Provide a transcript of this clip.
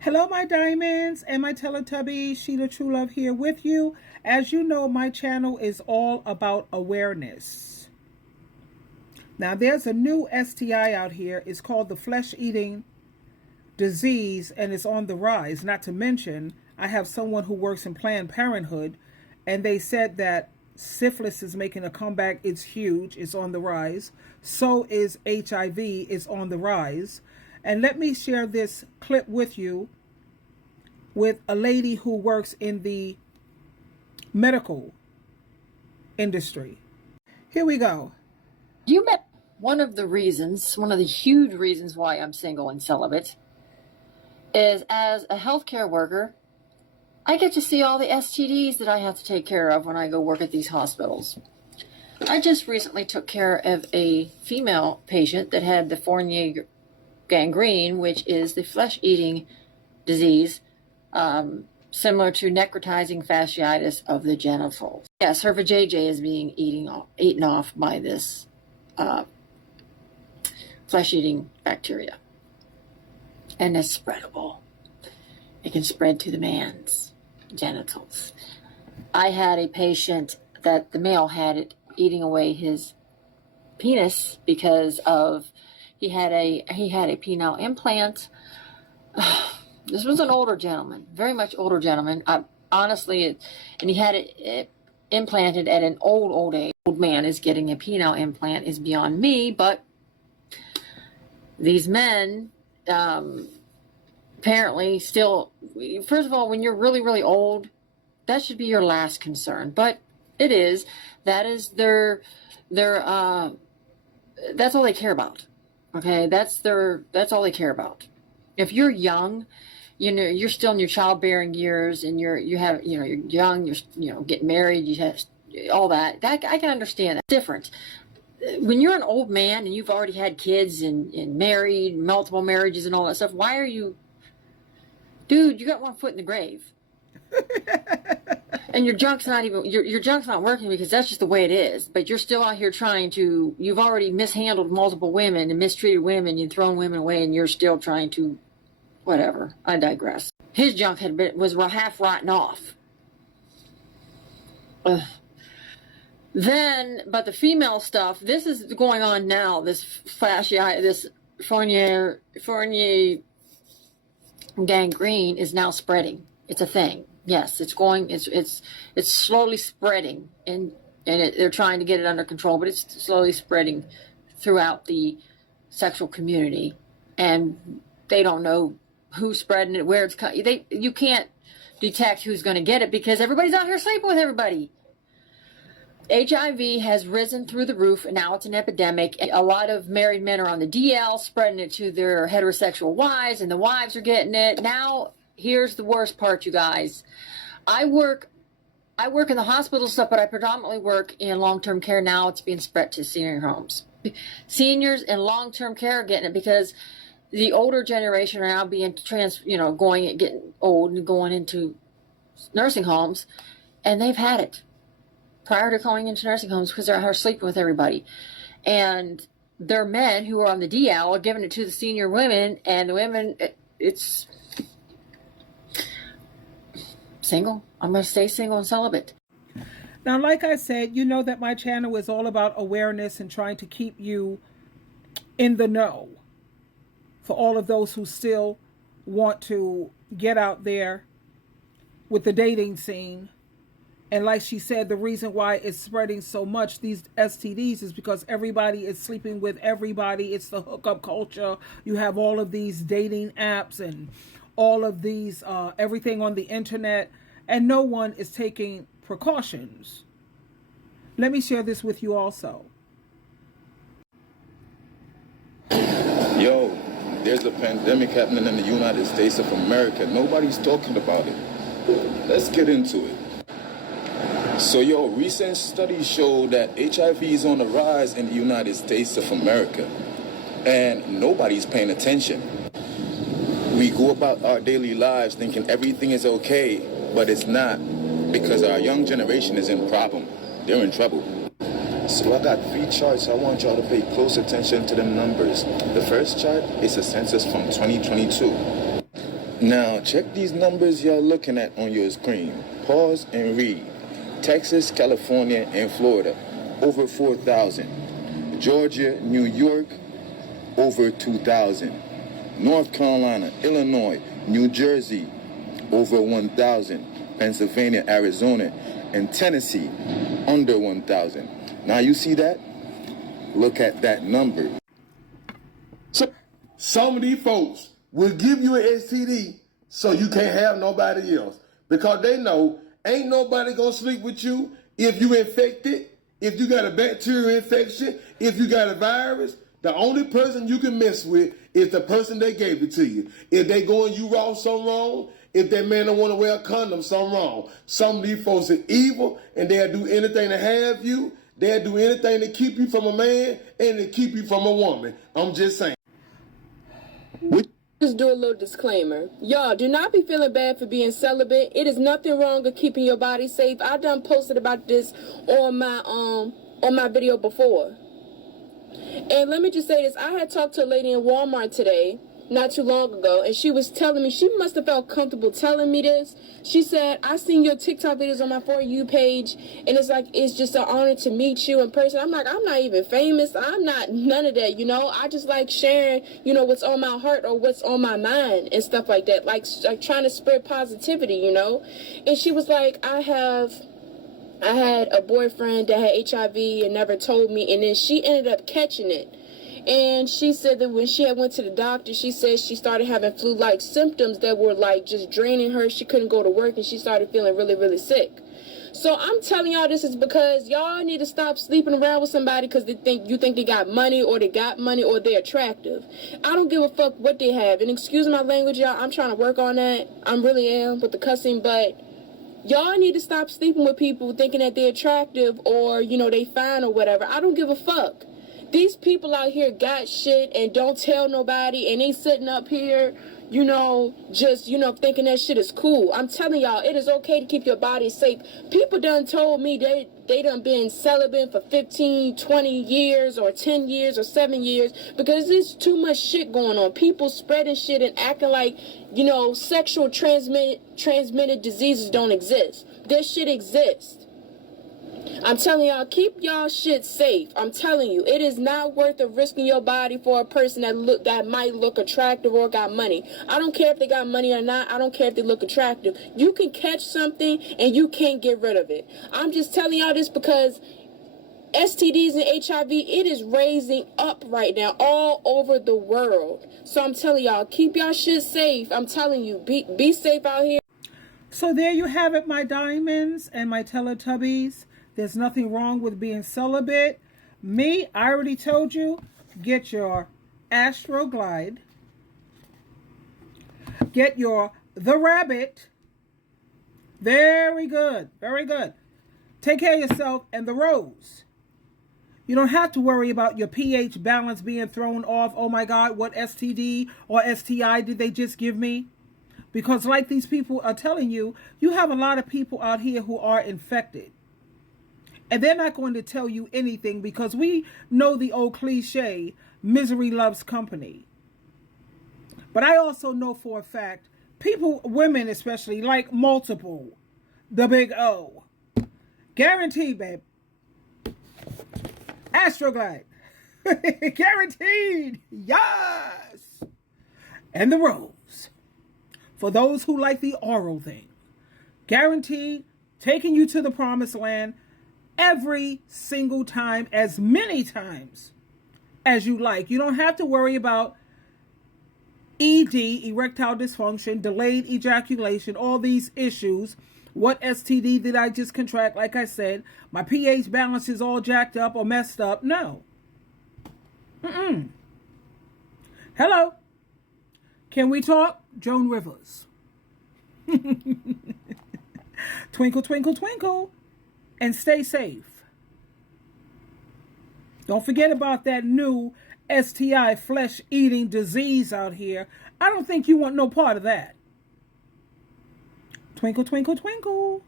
Hello, my diamonds and my Teletubbies. SheilaTruelove here with you. As you know, my channel is all about awareness. Now, there's a new STI out here. It's called the Flesheating Disease, and it's on the rise. Not to mention, I have someone who works in Planned Parenthood, and they said that syphilis is making a comeback. It's huge. It's on the rise. So is HIV. It's on the rise. And let me share this clip with you with a lady who works in the medical industry. Here we go. You met one of the huge reasons why I'm single and celibate is as a healthcare worker, I get to see all the STDs that I have to take care of when I go work at these hospitals. I just recently took care of a female patient that had the Fournier gangrene, which is the flesh-eating disease, similar to necrotizing fasciitis of the genitals. Yes, her vajayjay is being eaten off by this flesh-eating bacteria. And it's spreadable. It can spread to the man's genitals. I had a patient that the male had it eating away his penis because of he had a penile implant. This was an older gentleman, very much older gentleman. And he had it implanted at an old age. Old man is getting a penile implant is beyond me, but these men apparently still, first of all, when you're really, really old, that should be your last concern. But it is. That is that's all they care about. Okay, that's all they care about. If you're young, you're still in your childbearing years, and you're young, you're getting married, you have all that. That I can understand. That's different. When you're an old man and you've already had kids and married, multiple marriages and all that stuff, why are you, dude? You got one foot in the grave. And your junk's not working because that's just the way it is. But you're still out here you've already mishandled multiple women and mistreated women, you've thrown women away, and you're still trying to, whatever. I digress. His junk was half rotten off. But the female stuff, this is going on now. This this Fournier gangrene is now spreading. It's a thing. Yes, it's slowly spreading, and they're trying to get it under control, but it's slowly spreading throughout the sexual community, and they don't know who's spreading it, where it's coming. You can't detect who's going to get it because everybody's out here sleeping with everybody. HIV has risen through the roof, and now it's an epidemic. A lot of married men are on the DL, spreading it to their heterosexual wives, and the wives are getting it. Now, here's the worst part, you guys. I work in the hospital stuff, but I predominantly work in long-term care now. It's being spread to senior homes. Seniors in long-term care are getting it because the older generation are now being getting old and going into nursing homes, and they've had it prior to going into nursing homes because they're out here sleeping with everybody. And their men who are on the DL are giving it to the senior women, and the women, it's single. I'm going to stay single and celibate. Now, like I said, you know that my channel is all about awareness and trying to keep you in the know for all of those who still want to get out there with the dating scene. And like she said, the reason why it's spreading so much, these STDs, is because everybody is sleeping with everybody. It's the hookup culture. You have all of these dating apps and all of these, everything on the internet, and no one is taking precautions. Let me share this with you also. Yo, there's a pandemic happening in the United States of America. Nobody's talking about it. Let's get into it. So, recent studies show that HIV is on the rise in the United States of America, and nobody's paying attention. We go about our daily lives thinking everything is okay, but it's not, because our young generation is in problem. They're in trouble. So I got 3 charts. I want y'all to pay close attention to the numbers. The first chart is a census from 2022. Now, check these numbers y'all looking at on your screen. Pause and read. Texas, California, and Florida, over 4,000. Georgia, New York, over 2,000. North Carolina, Illinois, New Jersey, over 1,000. Pennsylvania, Arizona, and Tennessee, under 1,000. Now you see that? Look at that number. So, some of these folks will give you an STD so you can't have nobody else. Because they know ain't nobody gonna sleep with you if you infected, if you got a bacterial infection, if you got a virus. The only person you can mess with is the person that gave it to you. If they going you raw, something wrong. If that man don't want to wear a condom, something wrong. Some of these folks are evil and they'll do anything to have you. They'll do anything to keep you from a man and to keep you from a woman. I'm just saying. Just do a little disclaimer. Y'all, do not be feeling bad for being celibate. It is nothing wrong with keeping your body safe. I done posted about this on my video before. And let me just say this. I had talked to a lady in Walmart today, not too long ago, and she was telling me, she must have felt comfortable telling me this. She said, I seen your TikTok videos on my For You page, and it's like, it's just an honor to meet you in person. I'm like, I'm not even famous. I'm not none of that, you know. I just like sharing, you know, what's on my heart or what's on my mind and stuff like that. Like trying to spread positivity, you know. And she was like, I had a boyfriend that had HIV and never told me, and then she ended up catching it. And she said that when she had went to the doctor, she said she started having flu-like symptoms that were like just draining her. She couldn't go to work and she started feeling really, really sick. So I'm telling y'all this is because y'all need to stop sleeping around with somebody because you think they got money or they're attractive. I don't give a fuck what they have. And excuse my language, y'all. I'm trying to work on that. I really am with the cussing, but y'all need to stop sleeping with people thinking that they're attractive or, you know, they fine or whatever. I don't give a fuck. These people out here got shit and don't tell nobody, and they sitting up here, you know, just, you know, thinking that shit is cool. I'm telling y'all, it is okay to keep your body safe. People done told me they done been celibate for 15, 20 years or 10 years or 7 years because there's too much shit going on. People spreading shit and acting like, you know, sexual transmitted diseases don't exist. This shit exists. I'm telling y'all, keep y'all shit safe. I'm telling you, it is not worth the risking your body for a person that might look attractive or got money. I don't care if they got money or not. I don't care if they look attractive. You can catch something and you can't get rid of it. I'm just telling y'all this because STDs and HIV, it is raising up right now all over the world. So I'm telling y'all, keep y'all shit safe. I'm telling you, be safe out here. So there you have it, my diamonds and my Teletubbies. There's nothing wrong with being celibate. Me, I already told you, get your Astroglide. Get your The Rabbit. Very good. Very good. Take care of yourself and the Rose. You don't have to worry about your pH balance being thrown off. Oh my God, what STD or STI did they just give me? Because like these people are telling you, you have a lot of people out here who are infected. And they're not going to tell you anything because we know the old cliche, misery loves company. But I also know for a fact, people, women especially, like multiple, the big O. Guaranteed, babe. Astroglide. Guaranteed. Yes. And the Rose. For those who like the oral thing. Guaranteed, taking you to the promised land every single time, as many times as you like. You don't have to worry about ED, erectile dysfunction, delayed ejaculation, all these issues. What STD did I just contract? Like I said, my pH balance is all jacked up or messed up. No. Hello. Can we talk? Joan Rivers. Twinkle, twinkle, twinkle. And stay safe. Don't forget about that new STI, flesh-eating disease out here. I don't think you want no part of that. Twinkle, twinkle, twinkle.